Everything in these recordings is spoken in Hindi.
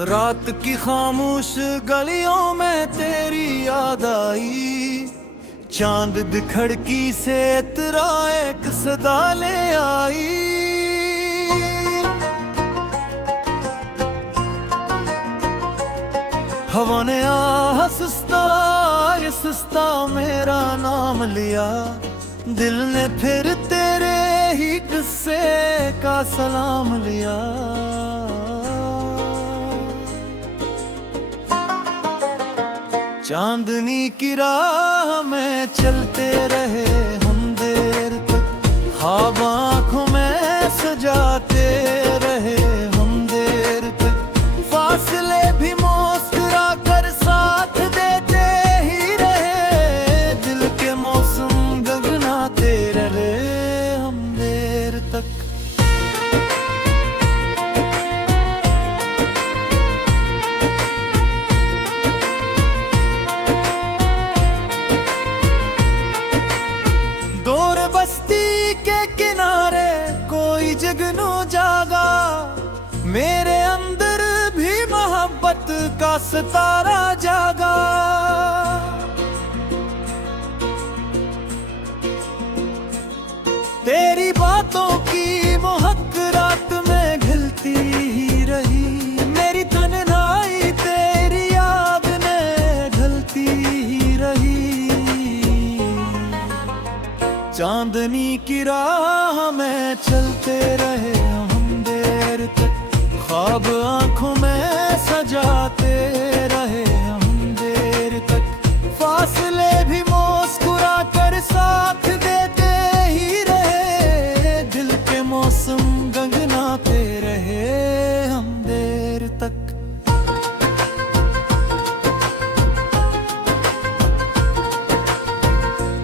रात की खामोश गलियों में तेरी याद आई, चांद दिखड़की से तेरा एक सदा ले आई। हवा ने सुस्ता मेरा नाम लिया, दिल ने फिर तेरे ही किस्से का सलाम लिया। चांदनी की राह में चलते रहे हम देर तक, ख्वाब आँखों में सजाते रहे हम देर तक, फासले भी मुस्कुरा कर साथ देते ही रहे, दिल के मौसम गगनाते रहे हम देर तक। बस्ती के किनारे कोई जगनू जागा, मेरे अंदर भी मोहब्बत का सितारा जागा। तेरी बातों की महक रात में घिलती ही रही, मेरी तन्हाई तेरी याद ने ढलती ही रही। चांदनी की राह में चलते रहे हम देर तक, ख्वाब आँखों में सजाते रहे हम देर तक, फासले भी मुस्कुरा कर साथ देते ही रहे, दिल के मौसम गंगनाते रहे हम देर तक।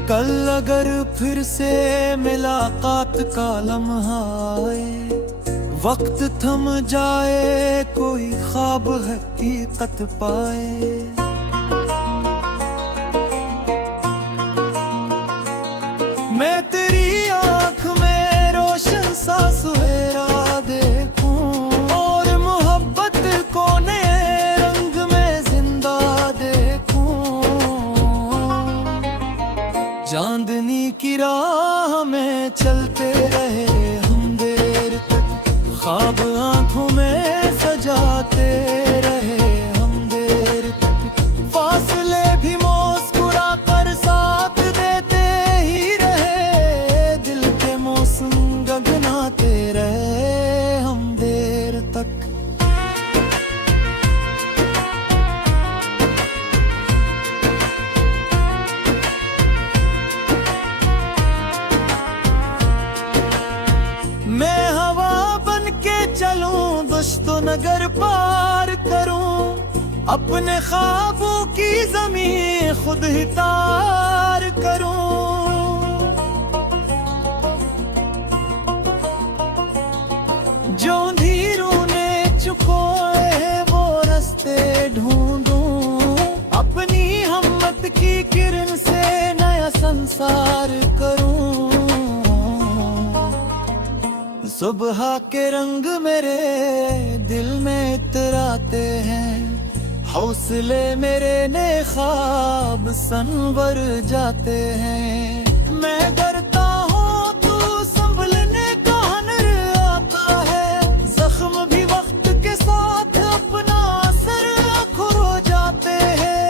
कल अगर फिर से मुलाकात का लम्हा आए, वक्त थम जाए कोई ख्वाब हकीकत पाए, मैं तेरी आँख में रोशन सा सुहेरा देखूं, और मोहब्बत को नए रंग में जिंदा देखूं। चांदनी की राह में चलते रहे हम देर तक, ख्वाब आँखों में सजाते रहे हम देर तक, फासले भी मुस्कुरा कर साथ देते ही रहे, दिल के मौसम गगनाते रहे हम देर तक। मैं हवा बन के चलूं, दुश्तो नगर पार करूं, अपने ख्वाबों की ज़मीं खुद ही तार करूं। जो अंधेरों ने चुकोए वो रास्ते ढूंढूं, अपनी हिम्मत की किरण से नया संसार करूं। सुबह के रंग मेरे दिल में इतराते हैं, हौसले मेरे ने ख्वाब संवर जाते हैं। मैं डरता हूँ तू संभलने का हुनर आता है, जख्म भी वक्त के साथ अपना असर खो जाते हैं।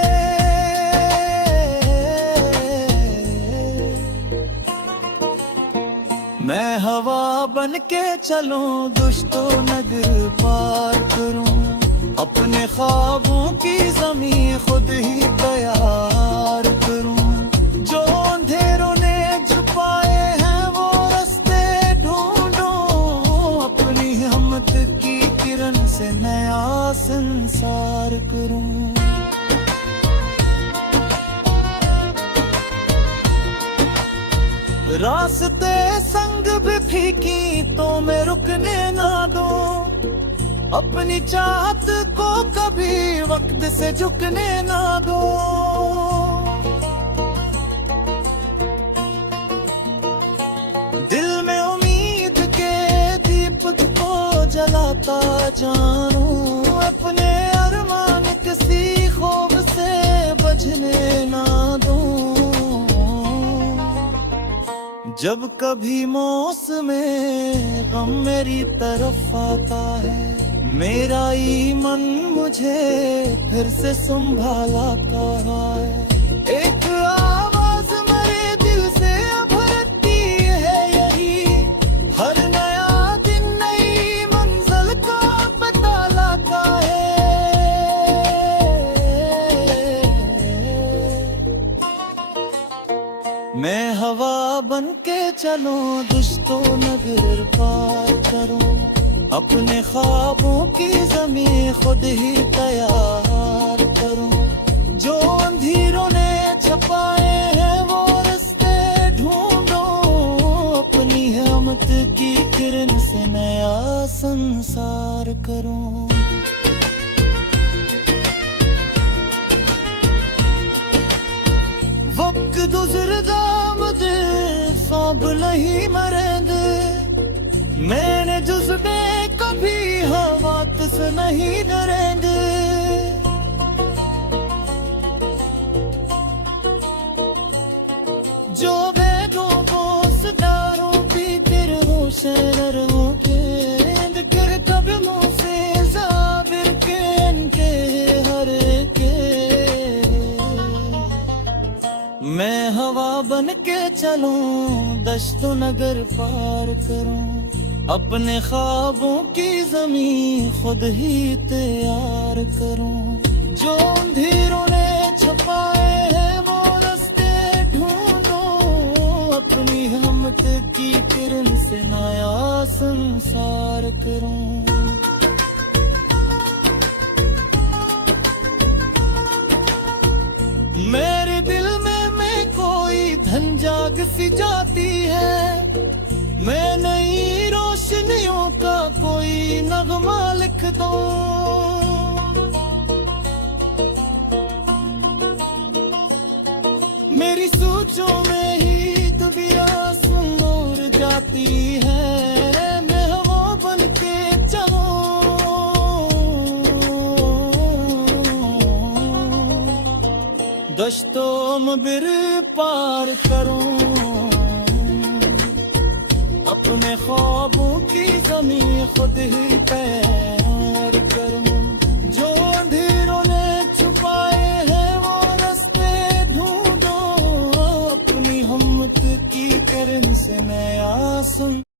मैं हवा बन के चलूं, दुश्तो नगर पार करूं, अपने ख्वाबों की ज़मीं खुद ही तैयार करूं। जो अंधेरों ने छुपाए हैं वो रास्ते ढूंढूं, अपनी हिम्मत की किरण से नया संसार करूं। रास्ते संग भी फीकी तो मैं रुकने ना दूं, अपनी चाहत को कभी वक्त से झुकने ना दो। दिल में उम्मीद के दीपक को जलाता जानूं, अपने अरमान किसी खौफ से बचने ना दूं। जब कभी मौसम गम मेरी तरफ आता है, मेरा ईमान मुझे फिर से संभालाता है। एक आवाज मेरे दिल से भरती है यही, हर नया दिन नई मंजिल का पता लाता है। मैं हवा बन के चलूं, दुश्तो नगर पार करूं, अपने ख्वाबों की ज़मीं खुद ही तैयार करूं। जो अंधेरों ने छपाए हैं वो रास्ते ढूंढो, अपनी हिम्मत की किरण से नया संसार करूं। वक्त गुजरदा मुझे सांभ नहीं मरेंगे, मैंने जुज़्बे कभी हवात से नहीं डरेंगे। जो बेगों को सदारों की तिरहों शररों के दिक्र कदमों से ज़ाबिर के इनके हर के। मैं हवा बन के चलूं, दश्तो नगर पार करूं, अपने ख्वाबों की ज़मीं खुद ही तैयार करूं। जो अंधेरों ने छुपाए हैं वो रास्ते ढूंढो, अपनी हिम्मत की किरण से नया संसार करूं। मेरे दिल में कोई धन जाग सी जाती है, मैं नई रोशनियों का कोई नगमा लिख दूं। मेरी सोचों में ही दुनिया सुंदर जाती है, मैं हवा बन के चलूं, दश्तो मबिर पार करूं, अपने ख्वाबों की ज़मीं खुद ही तैयार करूं। जो